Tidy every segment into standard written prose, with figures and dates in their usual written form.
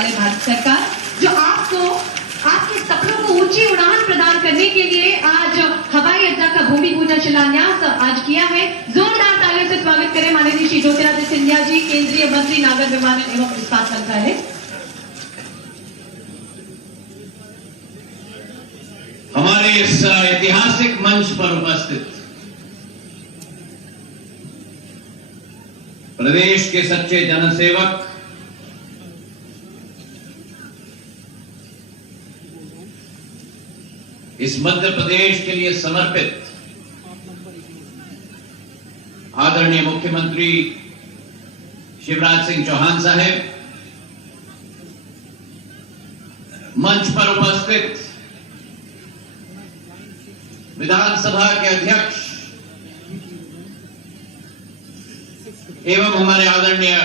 वाले भारत सरकार, जो आपको आपके सपनों को ऊंची उड़ान प्रदान करने के लिए आज हवाई अड्डा का भूमि पूजन शिलान्यास आज किया है। जोरदार तालियों से स्वागत करें माननीय श्री ज्योतिरादित्य सिंधिया जी, केंद्रीय मंत्री नागर विमानन एवं इस्पात मंत्रालय। हमारे इस ऐतिहासिक मंच पर उपस्थित प्रदेश के सच्चे जनसेवक, इस मध्य प्रदेश के लिए समर्पित आदरणीय मुख्यमंत्री शिवराज सिंह चौहान साहब, मंच पर उपस्थित विधानसभा के अध्यक्ष एवं हमारे आदरणीय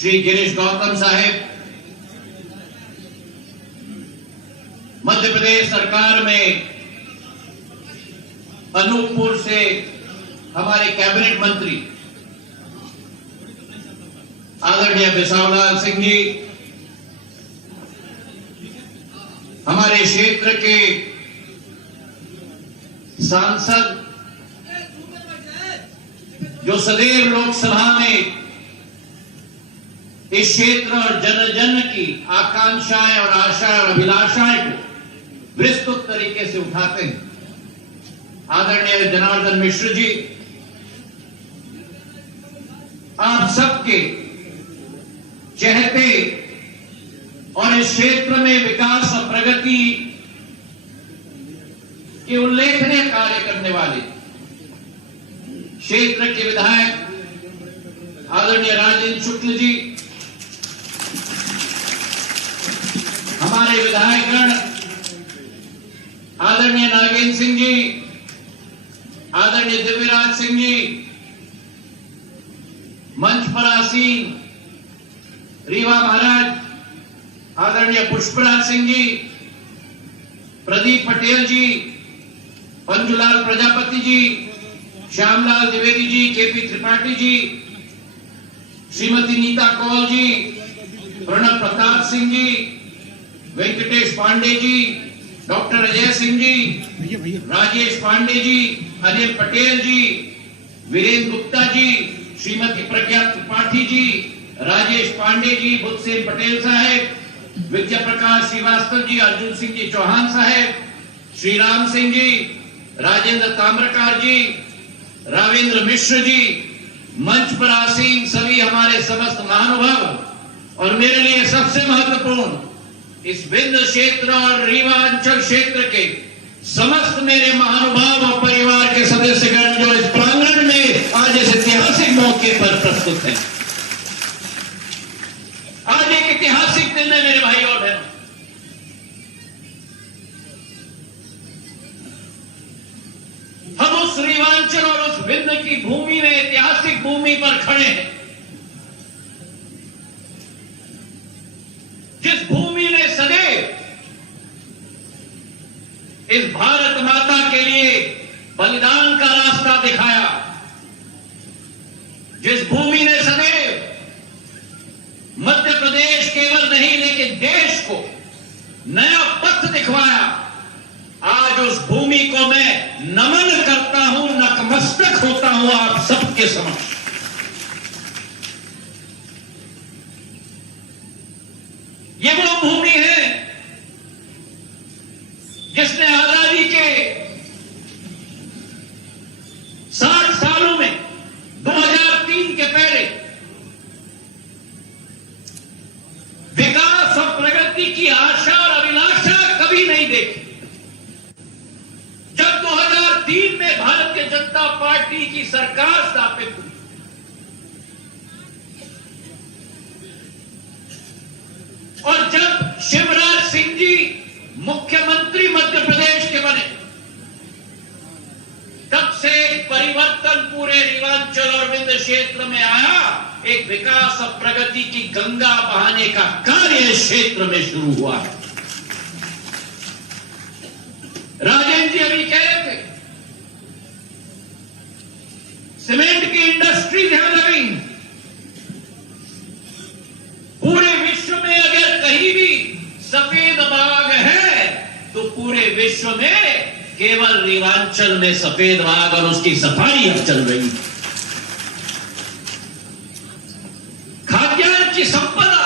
श्री गिरीश गौतम साहब, मध्य प्रदेश सरकार में अनूपपुर से हमारे कैबिनेट मंत्री आदरणीय बिसावलाल सिंह जी, हमारे क्षेत्र के सांसद जो सदैव लोकसभा में इस क्षेत्र और जन जन की आकांक्षाएं और आशा और अभिलाषाएं को विस्तृत तरीके से उठाते हैं, आदरणीय जनार्दन मिश्र जी, आप सबके चहते और इस क्षेत्र में विकास और प्रगति के उल्लेखनीय कार्य करने वाले क्षेत्र के विधायक आदरणीय राजेंद्र शुक्ल जी, हमारे विधायकगण आदरणीय नागेंद्र सिंह जी, आदरणीय दिव्यराज सिंह जी, मंच पर आसीन रीवा महाराज, आदरणीय पुष्पराज सिंह जी, प्रदीप पटेल जी, पंजुलाल प्रजापति जी, श्यामलाल द्विवेदी जी, केपी त्रिपाठी जी, श्रीमती नीता कौल जी, प्रणब प्रताप सिंह जी, वेंकटेश पांडे जी, डॉक्टर अजय सिंह जी, राजेश पांडे जी, अनिल पटेल जी, वीरेंद्र गुप्ता जी, श्रीमती प्रज्ञा त्रिपाठी जी, राजेश पांडे जी, बुद्धसेन पटेल साहब, विद्या प्रकाश श्रीवास्तव जी, अर्जुन सिंह जी चौहान साहब, श्री राम सिंह जी, राजेंद्र ताम्रकार जी, रावेंद्र मिश्र जी, मंच पर आसीन सभी हमारे समस्त महानुभाव, और मेरे लिए सबसे महत्वपूर्ण इस विंध्य क्षेत्र और रीवा अंचल क्षेत्र के समस्त मेरे महानुभाव और परिवार के सदस्यगण जो इस प्रांगण में आज इस ऐतिहासिक मौके पर प्रस्तुत हैं। आज एक ऐतिहासिक दिन है मेरे भाई और बहनों। हम उस रीवांचल और उस विंध्य की भूमि में, ऐतिहासिक भूमि पर खड़े हैं, जिस भूमि ने सदैव इस भारत माता के लिए बलिदान का रास्ता दिखाया, जिस भूमि ने सदैव मध्य प्रदेश केवल नहीं लेकिन देश को नया पथ दिखवाया, आज उस भूमि को मैं नमन करता हूं, नतमस्तक होता हूं आप सबके समक्ष। ये वो भूमि है जिसने आजादी के 60 सालों में 2003 के पहले विकास और प्रगति की आशा और अभिलाषा कभी नहीं देखी। जब 2003 में भारतीय जनता पार्टी की सरकार स्थापित हुई, और जब शिवराज सिंह जी मुख्यमंत्री मध्य प्रदेश के बने, तब से परिवर्तन पूरे रीवांचल और विंध्य क्षेत्र में आया। एक विकास और प्रगति की गंगा बहाने का कार्य इस क्षेत्र में शुरू हुआ है। राजेंद्र जी अभी कह रहे थे, सीमेंट की इंडस्ट्री जहां लगी, सफेद बाघ है तो पूरे विश्व में केवल रेवांचल में सफेद बाघ और उसकी सफारी अब चल रही है। खाद्यान्न की संपदा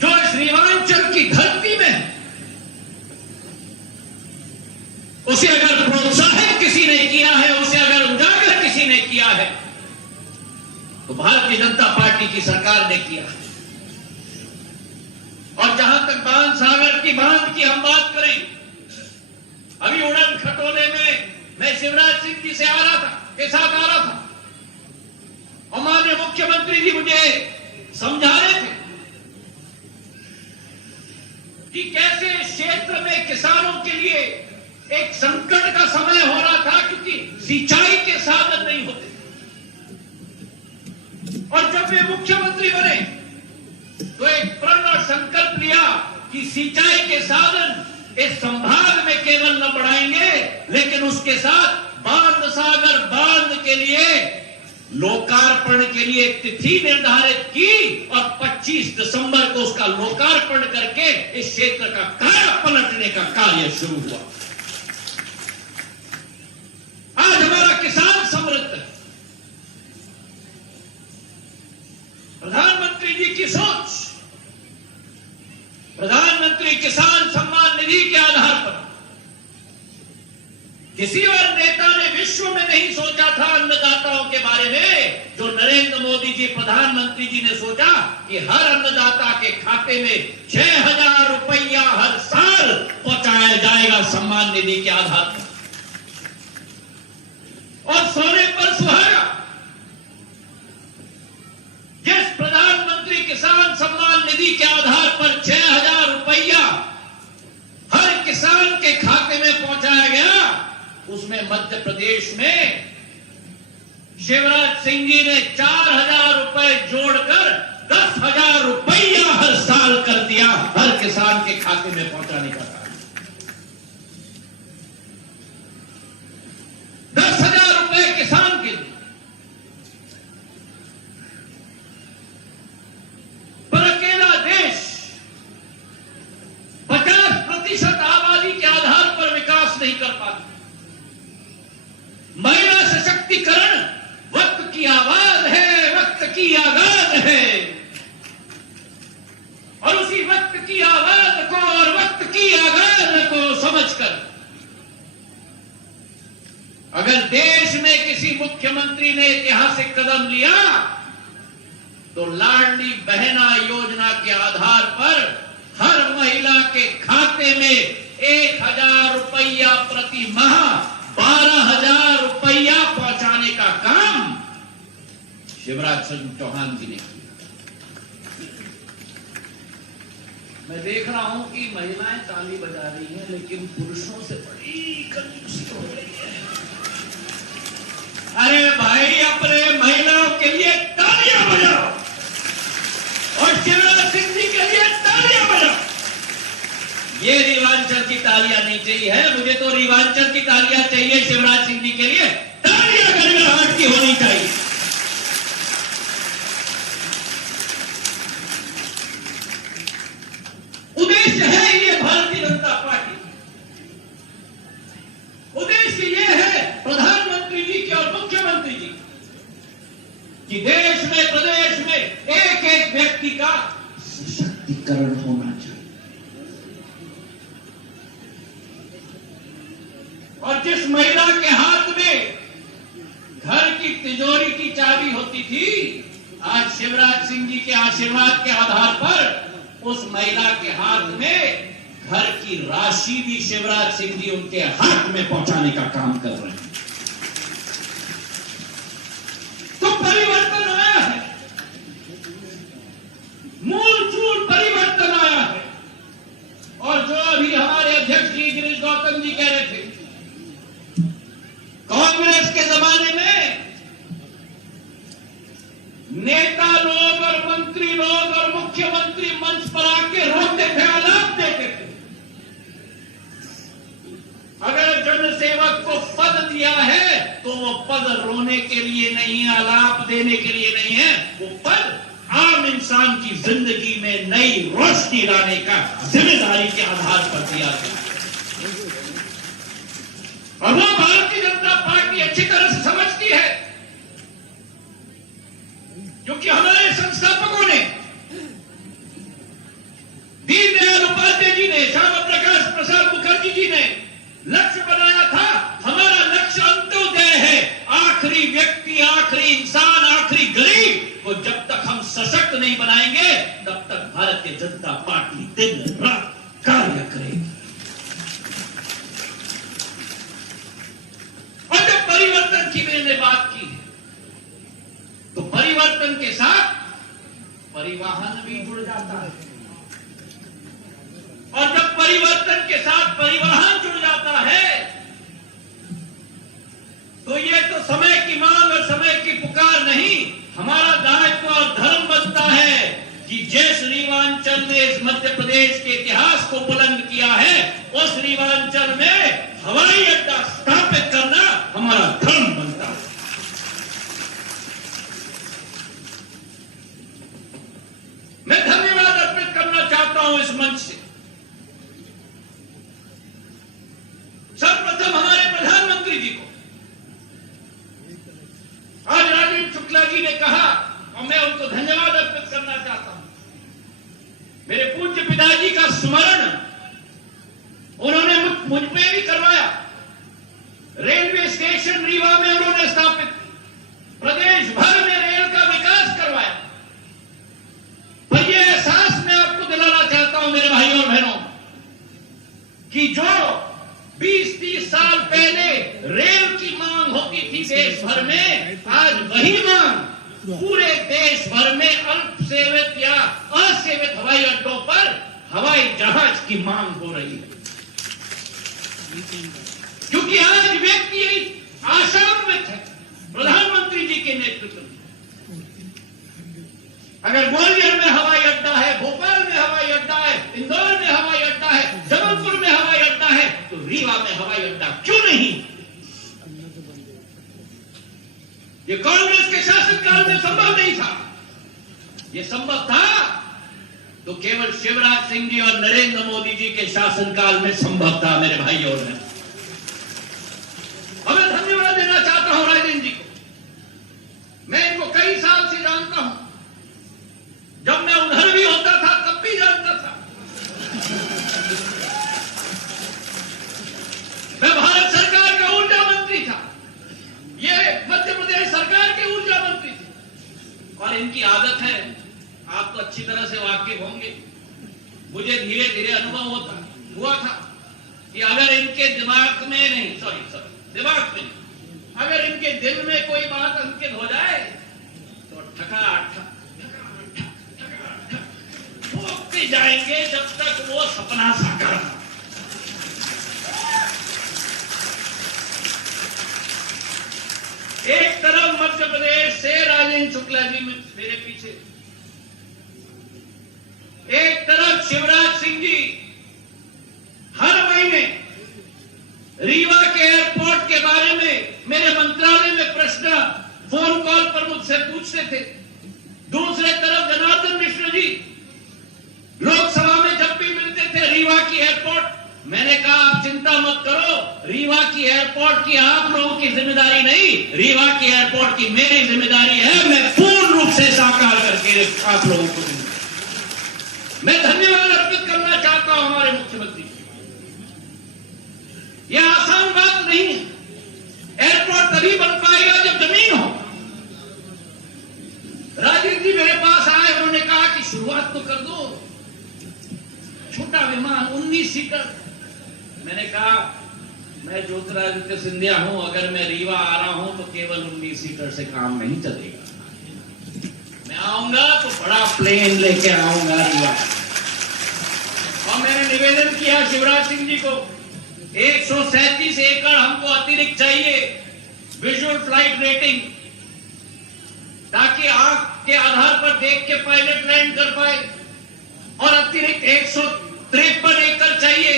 जो इस रेवांचल की धरती में है, उसे अगर प्रोत्साहित किसी ने किया है, उसे अगर उजागर किसी ने किया है, तो भारतीय जनता पार्टी की सरकार ने किया है। और जहां तक बांध सागर की बांध की हम बात करें, अभी उड़न खटोले में मैं शिवराज सिंह जी से के साथ आ रहा था और माननीय मुख्यमंत्री जी मुझे समझा रहे थे कि कैसे क्षेत्र में किसानों के लिए एक संकट का समय हो रहा था, क्योंकि सिंचाई के साधन नहीं होते। और जब वे मुख्यमंत्री बने तो एक प्रण और संकल्प लिया कि सिंचाई के साधन इस संभाग में केवल न बढ़ाएंगे, लेकिन उसके साथ बांध सागर बांध के लिए लोकार्पण के लिए एक तिथि निर्धारित की और 25 दिसंबर को उसका लोकार्पण करके इस क्षेत्र का काया पलटने का कार्य शुरू हुआ। आज हमारा किसान समृद्ध है। प्रधानमंत्री जी की सोच, प्रधानमंत्री किसान सम्मान निधि के आधार पर किसी और नेता ने विश्व में नहीं सोचा था अन्नदाताओं के बारे में, जो नरेंद्र मोदी जी प्रधानमंत्री जी ने सोचा कि हर अन्नदाता के खाते में 6,000 रुपया हर साल पहुंचाया जाएगा सम्मान निधि के आधार पर। और सोने पर सुहागा, जिस प्रधानमंत्री किसान सम्मान निधि के आधार पर 6,000 रुपया हर किसान के खाते में पहुंचाया गया, उसमें मध्य प्रदेश में शिवराज सिंह जी ने 4,000 रुपए जोड़कर 10,000 रुपया हर साल कर दिया हर किसान के खाते में पहुंचाने का काम। 10,000 रुपए किसान के लिए। पर अकेला देश 50% आबादी के आधार पर विकास नहीं कर पाता। महिला सशक्तिकरण वक्त की आवाज है, वक्त की आगाज है, और उसी वक्त की आवाज को और वक्त की आगाज को समझकर अगर देश में किसी मुख्यमंत्री ने ऐतिहासिक कदम लिया तो लाडली बहना योजना के आधार पर हर महिला के खाते में 1,000 रुपया प्रति माह 12,000 रुपया पहुंचाने का काम शिवराज सिंह चौहान जी ने किया। मैं देख रहा हूं कि महिलाएं ताली बजा रही हैं, लेकिन पुरुषों से बड़ी कंजूसी हो रही है। अरे भाई, अपने महिलाओं के लिए तालियां बजाओ और शिवराज सिंह जी के लिए तालियां बजाओ। ये रेवांचल की तालियां नहीं चाहिए है, मुझे तो रेवांचल की तालियां चाहिए शिवराज सिंह जी के लिए। तालियां गड़गड़ाहट की होनी चाहिए। उद्देश्य है ये भारतीय जनता पार्टी, उद्देश्य ये है प्रधानमंत्री जी की और मुख्यमंत्री जी कि देश में प्रदेश में एक एक व्यक्ति का सशक्तिकरण होना चाहिए। और जिस महिला के हाथ में घर की तिजोरी की चाबी होती थी, आज शिवराज सिंह जी के आशीर्वाद के आधार पर उस महिला के हाथ में घर की राशि भी शिवराज सिंह जी उनके हाथ में पहुंचाने का काम कर रहे हैं। तो परिवर्तन आया है, मूल चूल परिवर्तन आया है। और जो अभी हमारे अध्यक्ष जी गिरीश गौतम जी कह रहे थे, कांग्रेस के जमाने में नेता लोग और मंत्री लोग और मुख्यमंत्री मंच पर आके रोते थे, आलाप देते थे। अगर जनसेवक को पद दिया है तो वो पद रोने के लिए नहीं है, आलाप देने के लिए नहीं है, वो पद आम इंसान की जिंदगी में नई रोशनी लाने का जिम्मेदारी के आधार पर दिया गया। और वो भारतीय जनता पार्टी अच्छी तरह से समझती है, क्योंकि हमारे संस्थापकों ने, दीनदयाल उपाध्याय जी ने, श्यामा प्रकाश प्रसाद मुखर्जी जी ने लक्ष्य बनाया था। हमारा लक्ष्य अंत्योदय है। आखिरी व्यक्ति, आखिरी इंसान, आखिरी गरीब को जब तक हम सशक्त नहीं बनाएंगे तब तक भारतीय जनता पार्टी दिन रात कार्य करेगी। और जब परिवर्तन की मैंने बात की तो परिवर्तन के साथ परिवहन भी जुड़ जाता है, और जब परिवर्तन के साथ परिवहन जुड़ जाता है तो ये तो समय की मांग और समय की पुकार नहीं, हमारा दायित्व और धर्म बनता है कि जिस रीवांचल ने इस मध्य प्रदेश के इतिहास को बुलंद किया है, उस रीवांचल में हवाई अड्डा स्थापित करना हमारा धर्म बनता है। मैं धन्यवाद अर्पित करना चाहता हूं इस मंच से। सर्वप्रथम हमारे प्रधानमंत्री जी को। आज राजेंद्र शुक्ला जी ने कहा और मैं उनको धन्यवाद अर्पित करना चाहता हूं। मेरे पूज्य पिताजी का स्मरण उन्होंने मुझ पे भी करवाया। रेलवे स्टेशन रीवा में उन्होंने स्थापित, प्रदेश भर में रेल का विकास करवाया। पर यह एहसास मैं आपको दिलाना चाहता हूं मेरे भाइयों और बहनों, कि जो 20-30 साल पहले रेल की मांग होती थी देश भर में, आज वही मांग पूरे देश भर में अल्प सेवित या असेवित हवाई अड्डों पर हवाई जहाज की मांग हो रही है। क्योंकि आज व्यक्ति आशान्वित है प्रधानमंत्री जी के नेतृत्व में। अगर ग्वालियर में हवाई अड्डा है, भोपाल में हवाई अड्डा है, इंदौर में हवाई अड्डा है, जबलपुर में हवाई अड्डा है, तो रीवा में हवाई अड्डा क्यों नहीं? ये कांग्रेस के शासनकाल में संभव नहीं था। ये संभव था तो केवल शिवराज सिंह जी और नरेंद्र मोदी जी के शासनकाल में संभव था। मेरे भाइयों और बहनों, मैं धन्यवाद देना चाहता हूं राजेंद्र जी को। मैं इनको कई साल से जानता हूं, जब मैं उधर भी होता था तब भी जानता था। मैं भारत सरकार का ऊर्जा मंत्री था, ये मध्य प्रदेश सरकार के ऊर्जा मंत्री थे। और इनकी आदत है, आप तो अच्छी तरह से वाकिफ होंगे, मुझे धीरे धीरे अनुभव हुआ था कि अगर इनके दिमाग में नहीं, दिमाग में नहीं, अगर इनके दिल में कोई बात अंकित हो जाए तो ठका ठोकते जाएंगे जब तक वो सपना साकार ना। एक तरफ मध्य प्रदेश से राजेंद्र शुक्ला जी मेरे पीछे, एक तरफ शिवराज सिंह जी हर महीने रीवा के एयरपोर्ट के बारे में मेरे मंत्रालय में प्रश्न फोन कॉल पर मुझसे पूछते थे। दूसरे तरफ जनार्दन मिश्र जी लोकसभा में जब भी मिलते थे, रीवा की एयरपोर्ट, मैंने कहा आप चिंता मत करो, रीवा की एयरपोर्ट की आप लोगों की जिम्मेदारी नहीं, रीवा की एयरपोर्ट की मेरी जिम्मेदारी है। मैं पूर्ण रूप से साकार करके आप लोगों को दूंगा। मैं धन्यवाद अर्पित करना चाहता हूं हमारे मुख्यमंत्री। यह आसान बात नहीं है। एयरपोर्ट तभी बन पाएगा जब जमीन हो। राजीव जी मेरे पास आए, उन्होंने कहा कि शुरुआत तो कर दो, छोटा विमान 19 सीटर। मैंने कहा मैं ज्योतिरादित्य सिंधिया हूं, अगर मैं रीवा आ रहा हूं तो केवल 19 सीटर से काम नहीं चलेगा। मैं आऊंगा तो बड़ा प्लेन लेके आऊंगा रीवा। और मैंने निवेदन किया शिवराज सिंह जी को, 137 एकड़ हमको अतिरिक्त चाहिए विजुअल फ्लाइट रेटिंग, ताकि आंख के आधार पर देख के पायलट लैंड कर पाए। और अतिरिक्त 153 एकड़ चाहिए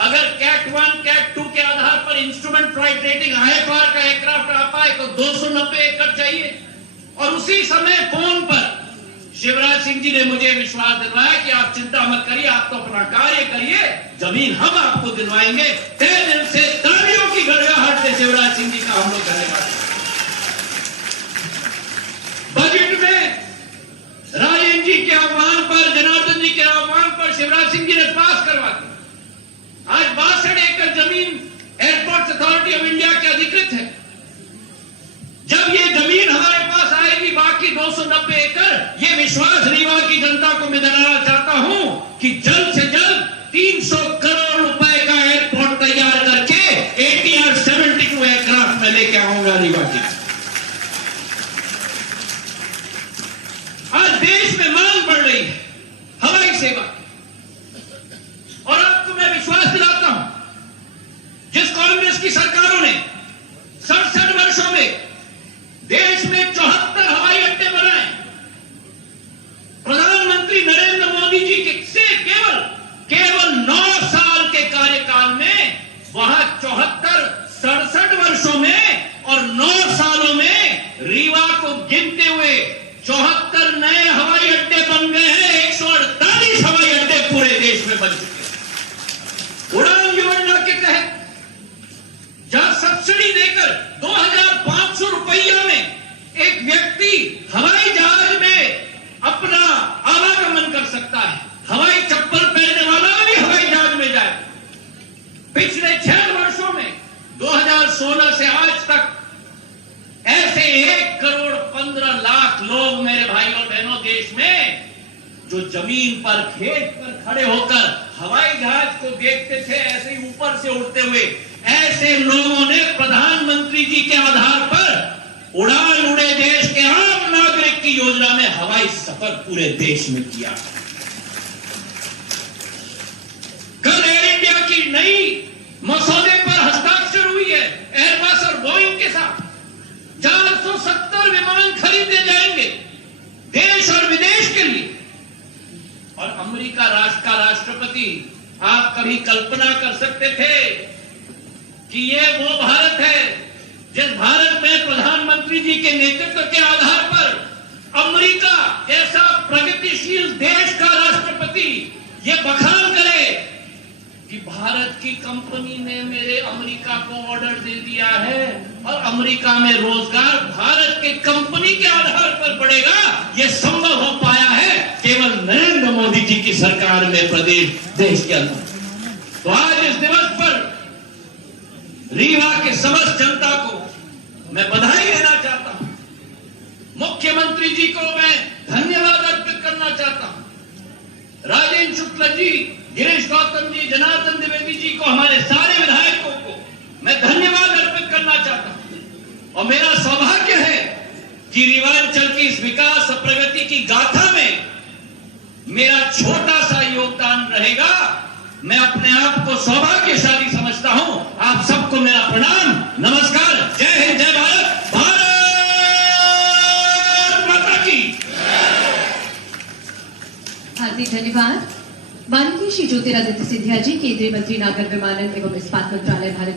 अगर कैट 1 कैट 2 के आधार पर इंस्ट्रूमेंट फ्लाइट रेटिंग IFR का एयरक्राफ्ट आ पाए तो 290 एकड़ चाहिए। और उसी समय फोन पर शिवराज सिंह जी ने मुझे विश्वास दिलवाया कि आप चिंता मत करिए, आप तो अपना कार्य करिए, जमीन हम आपको दिलवाएंगे। तय दिल से तालियों की गड़गड़ाहट से शिवराज सिंह जी का हम लोग धन्यवाद। बजट में राजेंद्र जी के आह्वान पर, जनार्दन जी के आह्वान पर शिवराज सिंह जी ने पास करवा दिया। आज 62 एकड़ जमीन एयरपोर्ट्स अथॉरिटी ऑफ इंडिया के अधिकृत है। जब ये जमीन हमारे पास आएगी, बाकी 290 एकड़, ये विश्वास रीवा की जनता को मैं दिलाना चाहता हूं कि जल्द से जल्द 300 करोड़ रुपए का एयरपोर्ट तैयार करके ATR 72 एयरक्राफ्ट में लेके आऊंगा रीवा की। आज देश में मांग बढ़ रही है हवाई सेवा, और आपको मैं विश्वास दिलाता हूं, जिस कांग्रेस की सरकारों ने 67 वर्षों में देश में 74 हवाई अड्डे बनाए, प्रधानमंत्री नरेंद्र मोदी जी से केवल 9 साल के कार्यकाल में वहां 67 वर्षों में और 9 सालों में रीवा को गिनते हुए 74 नए हवाई अड्डे बन गए हैं। 148 हवाई अड्डे पूरे देश में बन चुके हैं। उड़ान योजना के तहत जहां सब्सिडी देकर 2500 रुपया में एक व्यक्ति हवाई जहाज में अपना आवागमन कर सकता है, हवाई चप्पल पहनने वाला भी हवाई जहाज में जाए। पिछले 6 वर्षों में 2016 से आज तक ऐसे 1 करोड़ 15 लाख लोग मेरे भाई और बहनों देश में जो जमीन पर, खेत पर खड़े होकर हवाई जहाज को देखते थे ऐसे ही ऊपर से उड़ते हुए, ऐसे लोगों ने प्रधानमंत्री जी के आधार पर उड़ान उड़े देश के आम नागरिक की योजना में हवाई सफर पूरे देश में किया। कल एयर इंडिया की नई मसौदे पर हस्ताक्षर हुई है एयरबस और बोइंग के साथ। 470 विमान खरीदे जाएंगे देश और विदेश के लिए। और अमेरिका राष्ट्र का राष्ट्रपति, आप कभी कल्पना कर सकते थे कि ये वो भारत है जिस भारत में प्रधानमंत्री जी के नेतृत्व के आधार पर अमेरिका जैसा प्रगतिशील देश का राष्ट्रपति ये बखान करे कि भारत की कंपनी ने मेरे अमेरिका को ऑर्डर दे दिया है और अमेरिका में रोजगार भारत के कंपनी के आधार पर बढ़ेगा। यह संभव हो पाया है केवल नरेंद्र मोदी जी की सरकार में, प्रदेश देश के अंदर। तो आज इस दिवस पर रीवा के समस्त जनता को मैं बधाई देना चाहता हूं। मुख्यमंत्री जी को मैं धन्यवाद अर्पित करना चाहता हूं। राजेंद्र शुक्ला जी, गिरीश गौतम जी, जनार्दन द्विवेदी जी को, हमारे सारे विधायकों को मैं धन्यवाद अर्पित करना चाहता हूं। और मेरा सौभाग्य है कि रीवांचल की इस विकास और प्रगति की गाथा में मेरा छोटा सा योगदान रहेगा। मैं अपने आप को सौभाग्यशाली समझता हूं। आप सबको मेरा प्रणाम, नमस्कार, जय हिंद, जय भारत, भारत माता की। हार्दिक धन्यवाद। माननीय श्री ज्योतिरादित्य सिंधिया जी, केंद्रीय मंत्री नागर विमानन एवं इस्पात मंत्रालय भारत